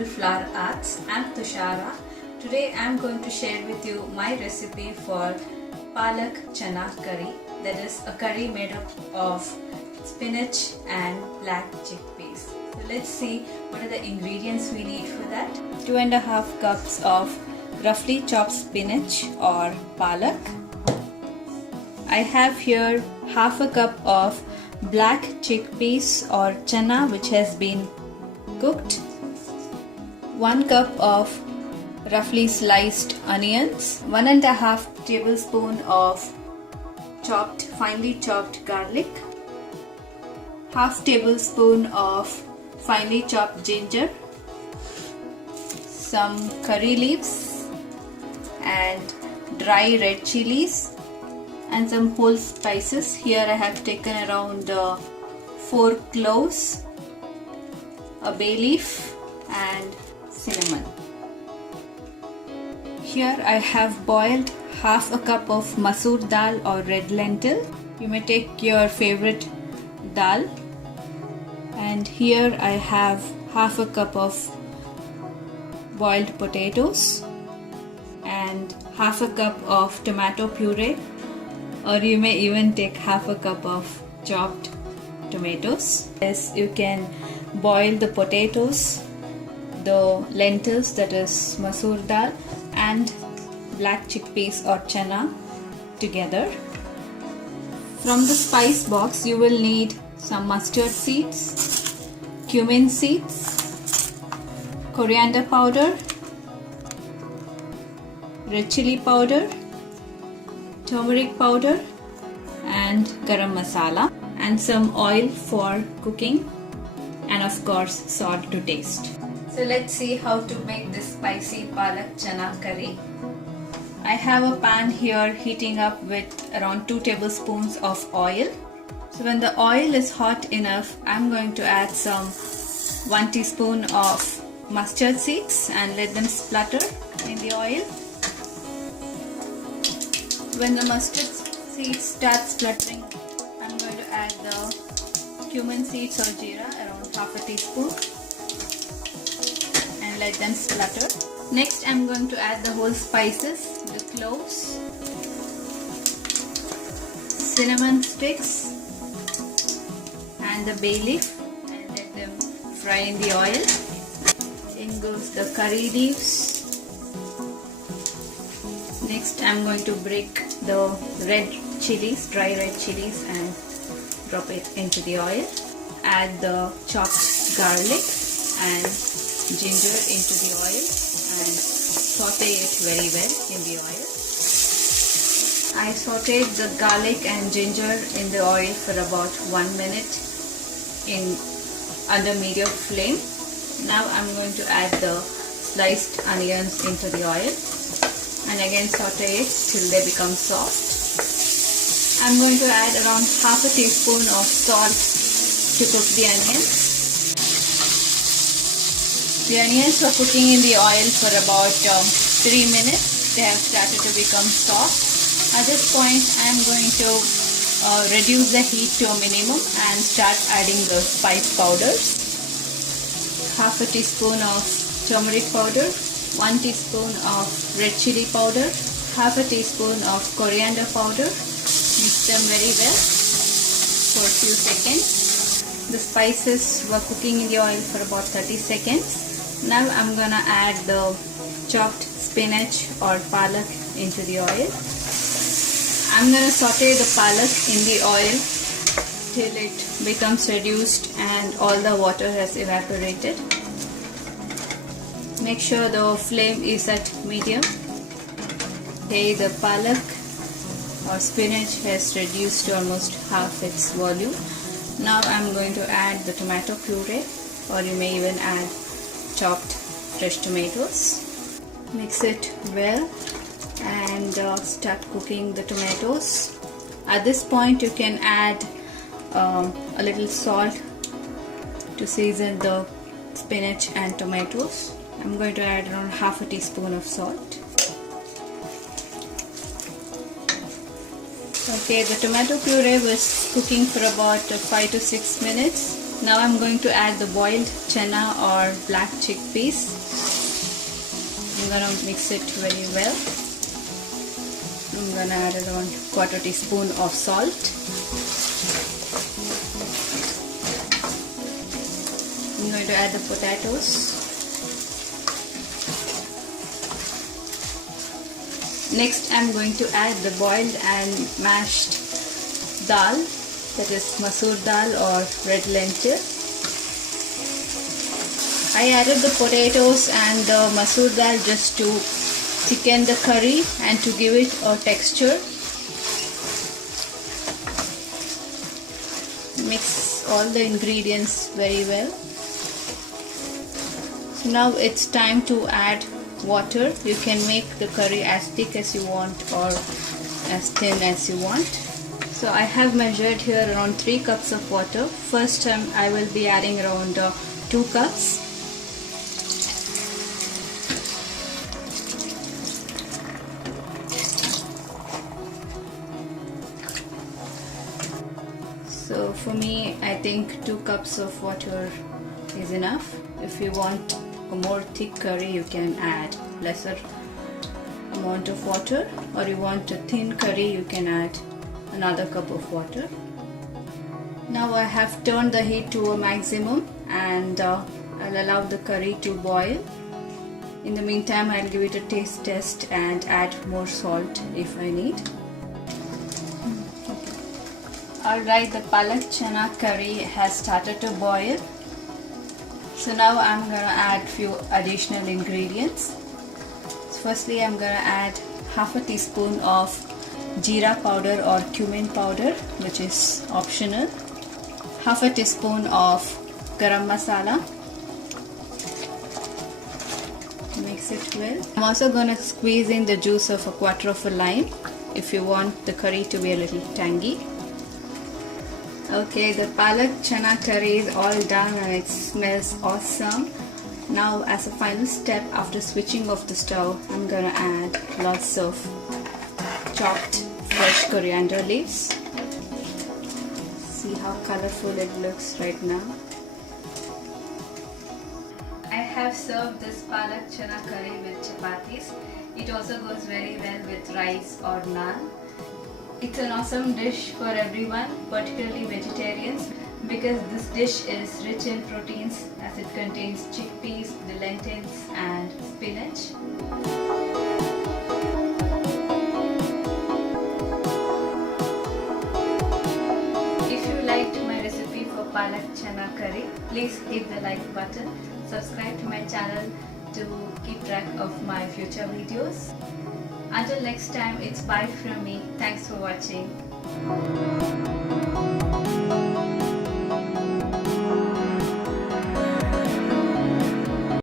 Natural Flower Arts. I'm Tushara. Today I'm going to share with you my recipe for Palak Chana curry. That is a curry made up of spinach and black chickpeas. So let's see what are the ingredients we need for that. 2.5 cups of roughly chopped spinach or palak. I have here half a cup of black chickpeas or chana which has been cooked, 1 cup of roughly sliced onions, 1.5 tablespoon of finely chopped garlic, half tablespoon of finely chopped ginger, some curry leaves and dry red chilies, and some whole spices. Here I have taken around 4 cloves, a bay leaf and cinnamon. Here I have boiled half a cup of masoor dal or red lentil. You may take your favorite dal. And here I have half a cup of boiled potatoes and half a cup of tomato puree, or you may even take half a cup of chopped tomatoes. Yes, you can boil the potatoes, the lentils, that is masoor dal, and black chickpeas or chana together. From the spice box you will need some mustard seeds, cumin seeds, coriander powder, red chili powder, turmeric powder and garam masala, and some oil for cooking, and of course salt to taste. So let's see how to make this spicy palak chana curry. I have a pan here heating up with around 2 tablespoons of oil. So when the oil is hot enough, I'm going to add some 1 teaspoon of mustard seeds and let them splutter in the oil. When the mustard seeds start spluttering, I'm going to add the cumin seeds or jeera, around half a teaspoon, and let them splutter. Next I'm going to add the whole spices, the cloves, cinnamon sticks and the bay leaf, and let them fry in the oil. In goes the curry leaves. Next I'm going to break the red chilies, dry red chilies, and drop it into the oil. Add the chopped garlic and ginger into the oil and saute it very well in the oil. I sauteed the garlic and ginger in the oil for about 1 minute under medium flame. Now I'm going to add the sliced onions into the oil and again saute it till they become soft. I'm going to add around half a teaspoon of salt to cook the onions. The onions were cooking in the oil for about 3 minutes. They have started to become soft. At this point I am going to reduce the heat to a minimum and start adding the spice powders. Half a teaspoon of turmeric powder, 1 teaspoon of red chili powder, half a teaspoon of coriander powder. Mix them very well for a few seconds. The spices were cooking in the oil for about 30 seconds. Now I'm gonna add the chopped spinach or palak into the oil. I'm gonna saute the palak in the oil till it becomes reduced and all the water has evaporated. Make sure the flame is at medium. Okay, the palak or spinach has reduced to almost half its volume. Now I'm going to add the tomato puree, or you may even add chopped fresh tomatoes. Mix it well and start cooking the tomatoes. At this point you can add a little salt to season the spinach and tomatoes. I'm going to add around half a teaspoon of salt. Okay, the tomato puree was cooking for about 5 to 6 minutes. Now I'm going to add the boiled chana or black chickpeas. I'm gonna mix it very well. I'm gonna add around 1/4 teaspoon of salt. I'm going to add the potatoes. Next I'm going to add the boiled and mashed dal, that is masoor dal or red lentil. I added the potatoes and the masoor dal just to thicken the curry and to give it a texture. Mix all the ingredients very well. So now it's time to add water. You can make the curry as thick as you want or as thin as you want. So I have measured here around 3 cups of water. First I will be adding around 2 cups. So for me, I think 2 cups of water is enough. If you want a more thick curry, you can add lesser amount of water, or you want a thin curry, you can add another cup of water. Now I have turned the heat to a maximum and I'll allow the curry to boil. In the meantime, I'll give it a taste test and add more salt if I need. Alright, the palak chana curry has started to boil. So now I'm going to add few additional ingredients. So firstly, I'm going to add 1/2 teaspoon of jeera powder or cumin powder, which is optional. 1/2 teaspoon of garam masala. Mix it well. I'm also going to squeeze in the juice of 1/4 of a lime if you want the curry to be a little tangy. Okay, the palak chana curry is all done and it smells awesome. Now as a final step, after switching off the stove, I'm gonna add lots of chopped fresh coriander leaves. See how colorful it looks right now. I have served this palak chana curry with chapatis. It also goes very well with rice or naan. It's an awesome dish for everyone, particularly vegetarians, because this dish is rich in proteins as it contains chickpeas, the lentils and spinach. If you liked my recipe for palak chana curry, please hit the like button, subscribe to my channel to keep track of my future videos. Until next time, it's bye from me. Thanks for watching.